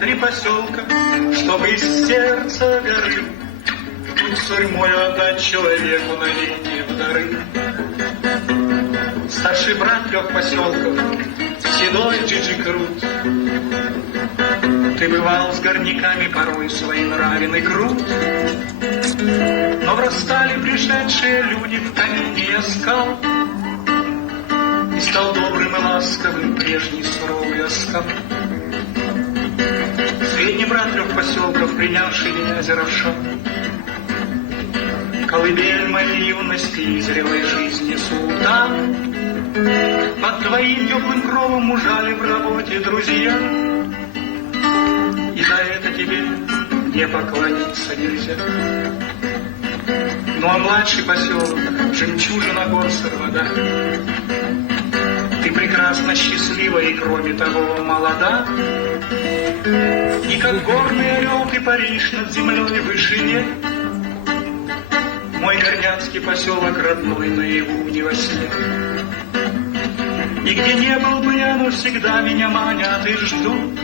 Три поселка, чтобы из сердца горы сурьмою отдать человеку навеки в дары. Старший брат 3 поселков, седой Джиджи Крут. Ты бывал с горняками порой своенравен и крут, но врастали пришедшие люди в каменье скал, и стал добрым и ласковым прежний суровый оскал. Средний брат 3 поселков, принявший меня за равша, колыбель моей юности и зрелой жизни султан, под твоим теплым кровом ужали в работе друзья, и за это тебе не поклониться нельзя. Ну а младший поселок, жемчужина гор Сарвада, ты прекрасно счастлива и кроме того молода, и как горный орел ты паришь над землей в вышине. Мой горняцкий поселок родной наяву не во сне. И где не был бы я, но всегда меня манят и ждут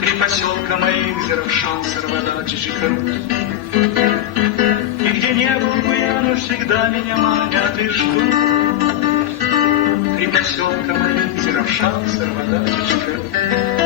3 поселка моих, Зеравшан, Сарвада, Джиджи Крут. И где не был бы я, но всегда меня манят и ждут 3 поселка моих, Зеравшан, Сарвада, Джиджи Крут.